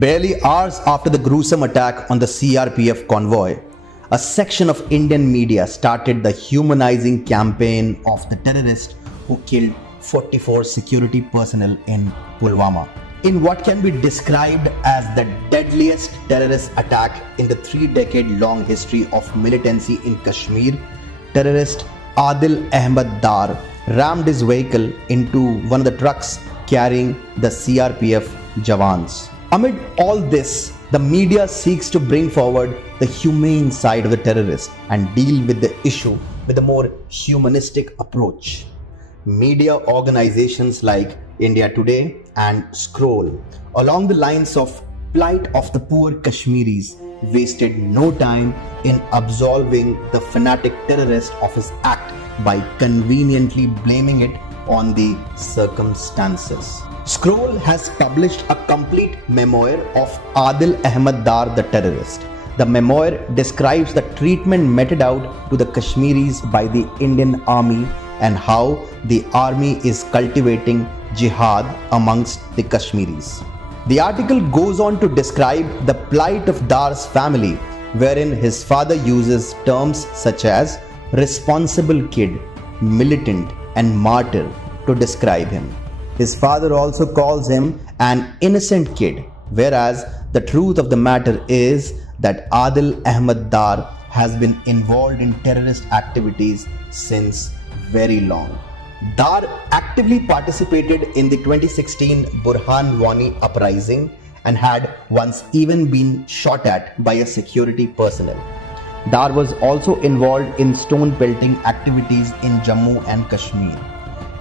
Barely hours after the gruesome attack on the CRPF convoy, a section of Indian media started the humanizing campaign of the terrorist who killed 44 security personnel in Pulwama. In what can be described as the deadliest terrorist attack in the 3-decade-long history of militancy in Kashmir, terrorist Adil Ahmed Dar rammed his vehicle into one of the trucks carrying the CRPF Jawans. Amid all this, the media seeks to bring forward the humane side of the terrorist and deal with the issue with a more humanistic approach. Media organizations like India Today and Scroll, along the lines of plight of the poor Kashmiris, wasted no time in absolving the fanatic terrorist of his act by conveniently blaming it on the circumstances. Scroll has published a complete memoir of Adil Ahmed Dar, the terrorist. The memoir describes the treatment meted out to the Kashmiris by the Indian Army and how the army is cultivating jihad amongst the Kashmiris. The article goes on to describe the plight of Dar's family, wherein his father uses terms such as responsible kid, militant, and martyr to describe him. His father also calls him an innocent kid, whereas the truth of the matter is that Adil Ahmed Dar has been involved in terrorist activities since very long. Dar actively participated in the 2016 Burhan Wani uprising and had once even been shot at by a security personnel. Dar was also involved in stone pelting activities in Jammu and Kashmir.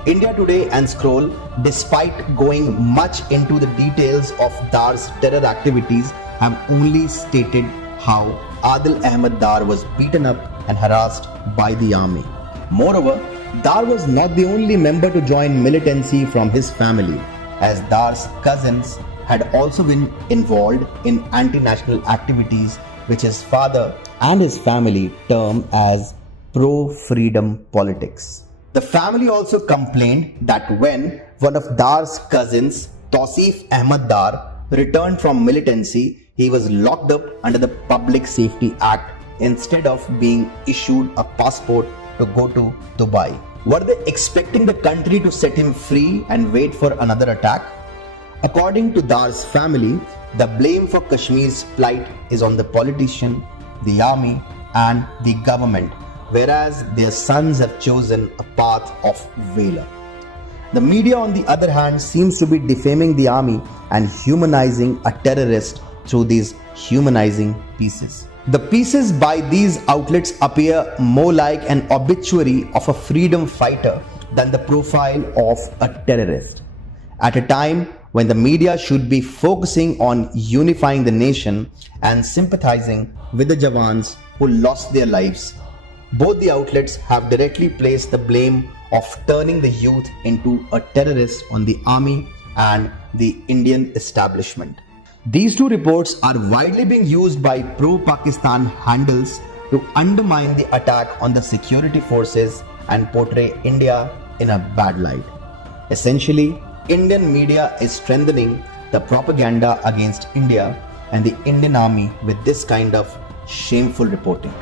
India Today and Scroll, despite going much into the details of Dar's terror activities, have only stated how Adil Ahmed Dar was beaten up and harassed by the army. Moreover, Dar was not the only member to join militancy from his family, as Dar's cousins had also been involved in anti-national activities, which his father and his family term as pro-freedom politics. The family also complained that when one of Dar's cousins, Tausif Ahmed Dar, returned from militancy, he was locked up under the Public Safety Act instead of being issued a passport to go to Dubai. Were they expecting the country to set him free and wait for another attack? According to Dar's family, the blame for Kashmir's plight is on the politician, the army, and the government, whereas their sons have chosen a path of valor. The media, on the other hand, seems to be defaming the army and humanizing a terrorist through these humanizing pieces. The pieces by these outlets appear more like an obituary of a freedom fighter than the profile of a terrorist. At a time when the media should be focusing on unifying the nation and sympathizing with the Jawans who lost their lives, both the outlets have directly placed the blame of turning the youth into a terrorist on the army and the Indian establishment. These two reports are widely being used by pro-Pakistan handles to undermine the attack on the security forces and portray India in a bad light. Essentially, Indian media is strengthening the propaganda against India and the Indian army with this kind of shameful reporting.